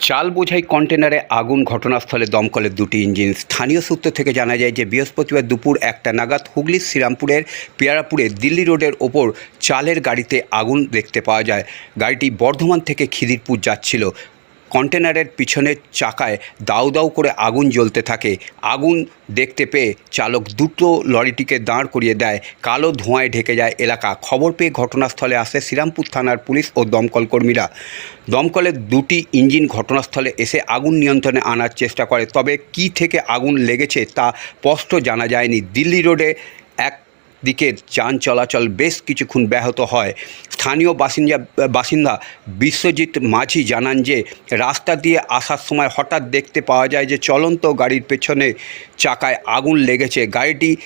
চাল বোঝাই কন্টেনারে আগুন ঘটনাস্থলে দমকলের দুটি ইঞ্জিন। স্থানীয় সূত্র থেকে জানা যায় যে বৃহস্পতিবার দুপুর একটা নাগাদ হুগলির শ্রীরামপুরের পেয়ারাপুরে দিল্লি রোডের ওপর চালের গাড়িতে আগুন দেখতে পাওয়া যায়। গাড়িটি বর্ধমান থেকে খিদিরপুর যাচ্ছিল। কন্টেনারের পিছনের চাকায় দাউ দাউ করে আগুন জ্বলতে থাকে। আগুন দেখতে পেয়ে চালক দুটো লরিটিকে দাঁড় করিয়ে দেয়। কালো ধোঁয়ায় ঢেকে যায় এলাকা। খবর পেয়ে ঘটনাস্থলে আসে শ্রীরামপুর থানার পুলিশ ও দমকল কর্মীরা। দমকলের দুটি ইঞ্জিন ঘটনাস্থলে এসে আগুন নিয়ন্ত্রণে আনার চেষ্টা করে। তবে কি থেকে আগুন লেগেছে তা স্পষ্ট জানা যায়নি। দিল্লি রোডে দিকে যান চলাচল বেশ কিছুক্ষণ ব্যাহত হয়। স্থানীয় বাসিন্দা বাসিন্দা বিশ্বজিৎ মাঝি জানান যে, রাস্তা দিয়ে আসার সময় হঠাৎ দেখতে পাওয়া যায় যে, চলন্ত গাড়ির পেছনে চাকায় আগুন লেগেছে। গাড়িটি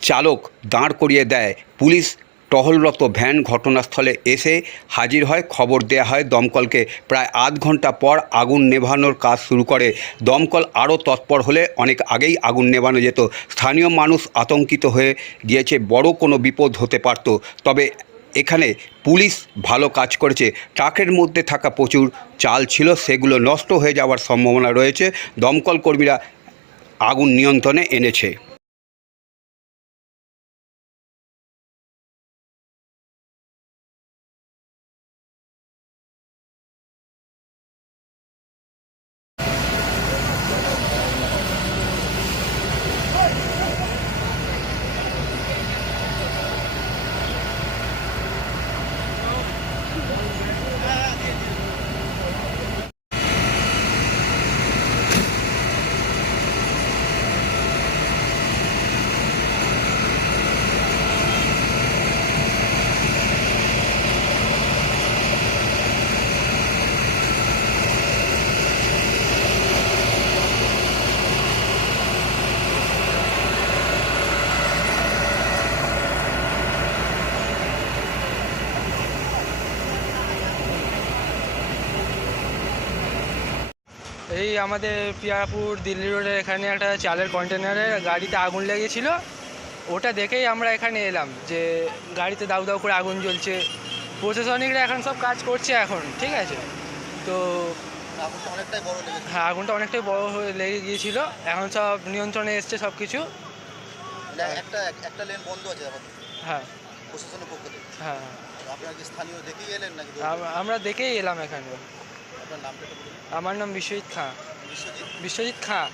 চালক দাঁড় করিয়ে দেয়। পুলিশ টহলরত ভ্যান ঘটনাস্থলে এসে হাজির হয়। খবর দেয়া হয়, দমকলকে প্রায় আধ ঘণ্টা পর আগুন নেভানোর কাজ শুরু করে। দমকল আরও তৎপর হলে অনেক আগেই আগুন নেভানো যেত। স্থানীয় মানুষ আতঙ্কিত হয়ে গিয়েছে, বড় কোনো বিপদ হতে পারত। তবে এখানে পুলিশ ভালো কাজ করেছে। ট্রাকের মধ্যে থাকা প্রচুর চাল ছিল, সেগুলো নষ্ট হয়ে যাওয়ার সম্ভাবনা রয়েছে। দমকল কর্মীরা আগুন নিয়ন্ত্রণে এনেছে। এই আমাদের পিয়াপুর দিল্লি রোডের এখানে একটা চালের কন্টেনারে গাড়িতে আগুন লেগেছিল। ওটা দেখেই আমরা এখানে এলাম যে গাড়িতে দাউ দাউ করে আগুন জ্বলছে। প্রশাসনিকরা এখন সব কাজ করছে এখন ঠিক আছে? তো হ্যাঁ আগুনটা অনেকটাই বড় হয়ে লেগে গিয়েছিল। এখন সব নিয়ন্ত্রণে এসছে সব কিছু। হ্যাঁ। হ্যাঁ। আমরা দেখেই এলাম এখানে। আমার নাম বিশ্বজিৎ খাঁ। বিশ্বজিৎ খাঁ।